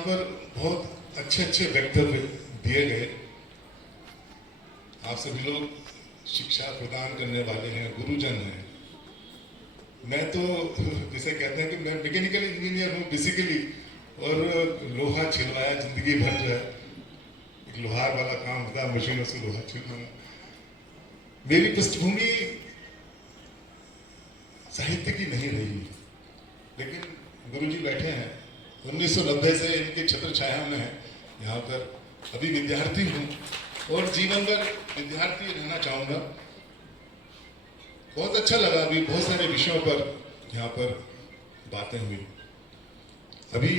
यहाँ पर बहुत अच्छे अच्छे वक्तव्य दिए गए। आप सभी लोग शिक्षा प्रदान करने वाले हैं, गुरुजन हैं। मैं तो जैसे कहते हैं कि मैं मैकेनिकल इंजीनियर हूँ बेसिकली, और लोहा छिलवाया जिंदगी भर जो है, एक लोहार वाला काम होता है, मशीनों से लोहा छिलवाना। मेरी पृष्ठभूमि साहित्य की नहीं रही, लेकिन गुरुजी बैठे हैं 1990 से इनके छत्र छाया में है। यहाँ पर अभी विद्यार्थी हूँ और जीवन भर विद्यार्थी रहना चाहूँगा। बहुत अच्छा लगा, अभी बहुत सारे विषयों पर यहाँ पर बातें हुई। अभी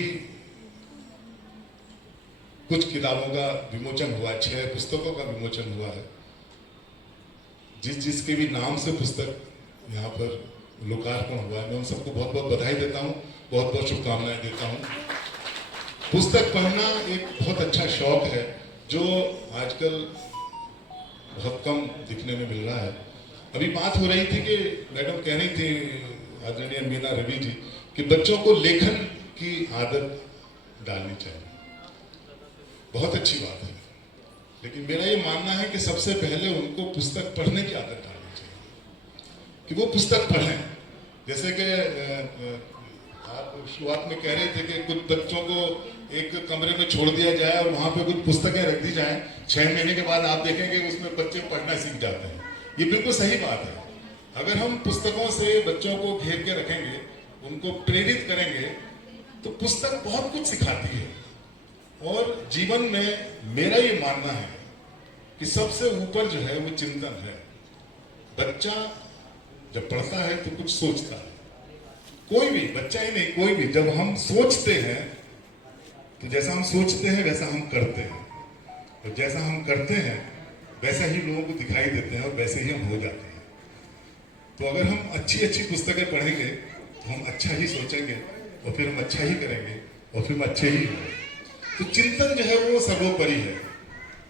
कुछ किताबों का विमोचन हुआ, 6 पुस्तकों का विमोचन हुआ है। जिसके भी नाम से पुस्तक यहाँ पर लोकार्पण हुआ है, मैं उन सबको बहुत बहुत बधाई देता हूँ, बहुत बहुत शुभकामनाएं देता हूँ। पुस्तक पढ़ना एक बहुत अच्छा शौक है जो आजकल बहुत कम दिखने में मिल रहा है। अभी बात हो रही थी कि मैडम कह रही थी आदरणीय मीना रवि जी कि बच्चों को लेखन की आदत डालनी चाहिए। बहुत अच्छी बात है, लेकिन मेरा ये मानना है कि सबसे पहले उनको पुस्तक पढ़ने की आदत डालनी चाहिए, कि वो पुस्तक पढ़ें। जैसे कि आप शुरुआत में कह रहे थे कि कुछ बच्चों को एक कमरे में छोड़ दिया जाए और वहां पे कुछ पुस्तकें रख दी जाएं, 6 महीने के बाद आप देखेंगे उसमें बच्चे पढ़ना सीख जाते हैं। ये बिल्कुल सही बात है। अगर हम पुस्तकों से बच्चों को घेर के रखेंगे, उनको प्रेरित करेंगे, तो पुस्तक बहुत कुछ सिखाती है। और जीवन में मेरा ये मानना है कि सबसे ऊपर जो है वो चिंतन है। बच्चा जब पढ़ता है तो कुछ सोचता है। कोई भी बच्चा ही नहीं, कोई भी, जब हम सोचते हैं तो जैसा हम सोचते हैं वैसा हम करते हैं, और जैसा हम करते हैं वैसा ही लोगों को दिखाई देते हैं और वैसे ही हम हो जाते हैं। तो अगर हम अच्छी अच्छी पुस्तकें पढ़ेंगे तो हम अच्छा ही सोचेंगे, और फिर हम अच्छा ही करेंगे, और फिर हम अच्छे ही होंगे। तो चिंतन जो है वो सर्वोपरि है।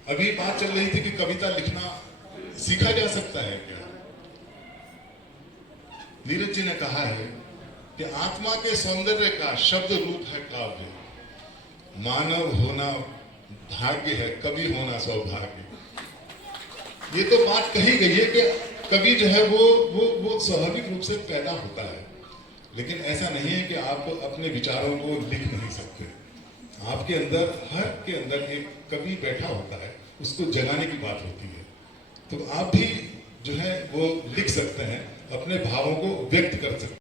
अभी बात चल रही थी कि कविता लिखना सीखा जा सकता है क्या। नीरज जी ने कहा है कि आत्मा के सौंदर्य का शब्द रूप है काव्य, मानव होना भाग्य है, कवि होना सौभाग्य। ये तो बात कही गई है कि कवि जो है वो स्वाभाविक रूप से पैदा होता है, लेकिन ऐसा नहीं है कि आप अपने विचारों को लिख नहीं सकते। आपके अंदर, हर के अंदर एक कवि बैठा होता है, उसको जगाने की बात होती है। तो आप भी जो है वो लिख सकते हैं, अपने भावों को व्यक्त कर सकते हैं।